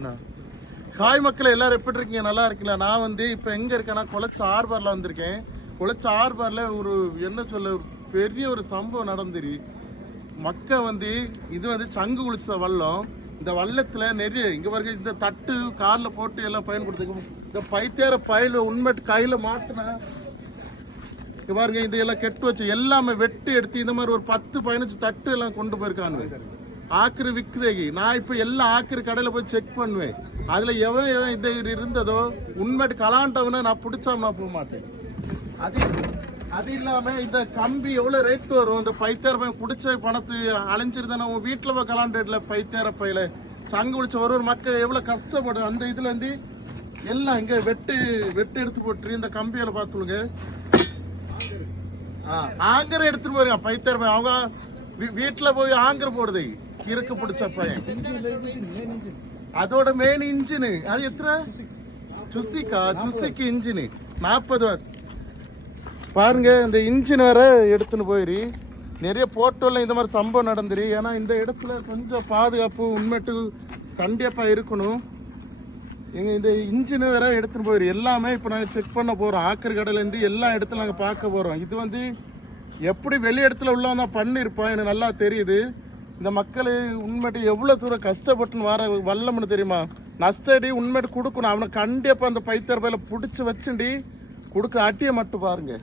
என்ன காய் மக்களை எல்லாரும் எப்படி இருக்கீங்க? நல்லா இருக்கீங்களா? நான் வந்து இப்போ எங்கே இருக்கேன்னா குளச்சி ஆர்பாரில் வந்திருக்கேன். குளச்சி ஆர்பாரில் ஒரு என்ன சொல்ல பெரிய ஒரு சம்பவம் நடந்துரு. மக்கள் வந்து இது வந்து சங்கு குளிச்ச வல்லம். இந்த வள்ளத்தில் நிறைய இங்கே வரைக்கும் இந்த தட்டு காரில் போட்டு எல்லாம் பயன்படுத்துங்க. இந்த பைத்தேர பயில உண்மை கையில் மாட்டினா இங்கே பாருங்க, இந்த எல்லாம் கெட்டு வச்சு எல்லாமே வெட்டி எடுத்து இந்த மாதிரி ஒரு 10-15 தட்டு எல்லாம் கொண்டு போயிருக்காங்க. ஆக்கிரு விற்குதேகி நான் இப்போ எல்லா ஆக்கிரு கடையில் போய் செக் பண்ணுவேன். அதில் எவன் இந்த இருந்ததோ உண்மைட்டு கலாண்டவனை நான் பிடிச்சாம நான் போக மாட்டேன். அது இல்லாமல் இந்த கம்பி எவ்வளோ ரேட் வரும்? இந்த பைத்தேர பையன் பிடிச்ச பணத்து அலைஞ்சிருந்தானே உன் வீட்டில் போய் கலாண்டேட்ல பைத்தேர பையில சங்கு பிடிச்ச ஒரு மக்கள் எவ்வளோ கஷ்டப்படும். அந்த இதுலேருந்து எல்லாம் இங்கே வெட்டு எடுத்து போட்டு இந்த கம்பியில் பார்த்துடுங்க. ஆங்கரை எடுத்துட்டு போயிருங்க பைத்தேர பையன். அவங்க வீட்டில் போய் ஆங்கர் போடுது கிறுக்கு பிடிச்ச பையன். அதோட மெயின் இன்ஜினு அது எத்தனை சுசிக்கு இன்ஜினு 40 வருஷம் பாருங்க. இந்த இன்ஜின் வேற எடுத்துன்னு போயிரு. நிறைய போட்டோல இந்த மாதிரி சம்பவம் நடந்துரு. ஏன்னா இந்த இடத்துல கொஞ்சம் பாதுகாப்பு உண்மைட்டு கண்டிப்பா இருக்கணும். எங்க இந்த இன்ஜின் வேற எடுத்துன்னு போயிரு. எல்லாமே இப்போ நாங்கள் செக் பண்ண போறோம். ஆக்கர் கடையிலேருந்து எல்லா இடத்துல நாங்கள் பார்க்க போறோம். இது வந்து எப்படி வெளி இடத்துல உள்ளவன் தான் பண்ணியிருப்பான் எனக்கு நல்லா தெரியுது. இந்த மக்கள் உண்மைட்டு எவ்வளோ தூரம் கஷ்டப்பட்டுன்னு வர வல்லம்னு தெரியுமா? நஷ்டடி உண்மைட்டு கொடுக்கணும். அவனை கண்டிப்பாக அந்த பைத்தர் பையில பிடிச்சி வச்சுண்டி கொடுக்க அட்டியை மட்டும் பாருங்க.